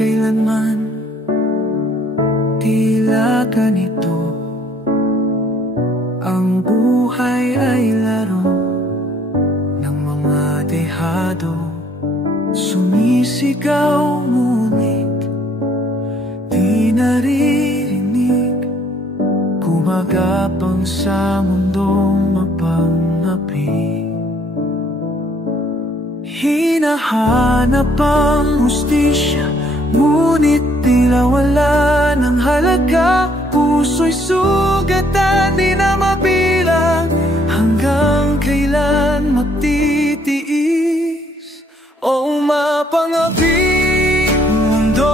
kailanman tila ganito. Ang buhay ay laro ng mga dehado, sumisigaw ngunit di naririnig, gumagapang sa mundong mapangapi. Hinahanap ang hustisya, ngunit tila wala ng halaga. Puso'y sugatan, di na mabilang. Hanggang kailan magtitiis o mapangapi mundo?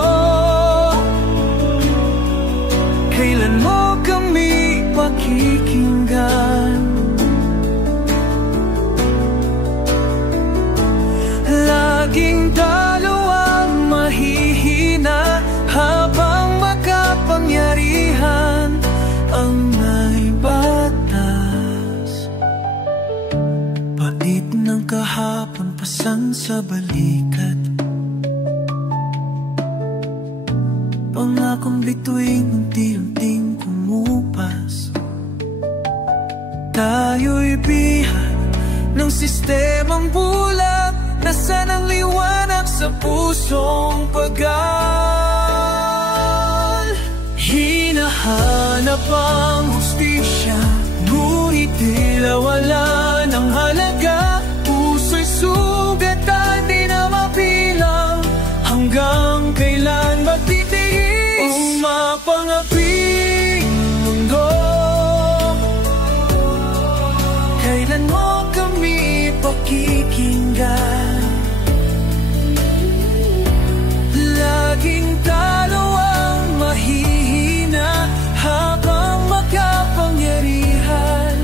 Kailan mo kami pakikinggan? Laging talo ang mahihina, habang makapangyarihan ang may batas. Pait ng kahapon, pasan sa balikat, pangakong bituin unti-unting kumupas. Tayo'y bihag ng sistemang bulag, nasaan ang liwanag sa pusong pagal? Hinahanap ang hustisya, ngunit tila wala ng halaga. Puso'y sugatan, di na mabilang. Hanggang kailan magtitiis o mapangaping mundo? Kailan mo kami pakikinggan? Laging talo ang mahihina, habang makapangyarihan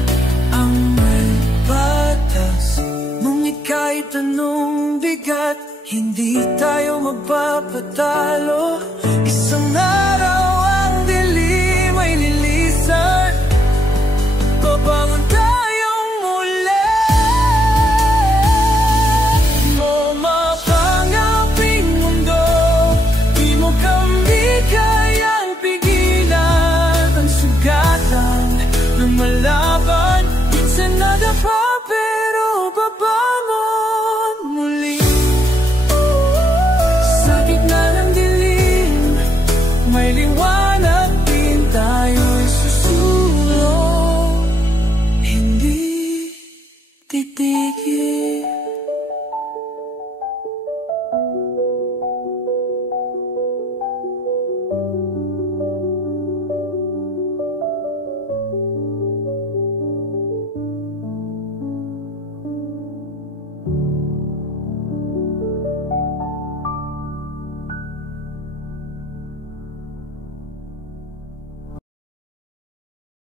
ang may batas. Ngunit kahit anong bigat, hindi tayo magpapatalo.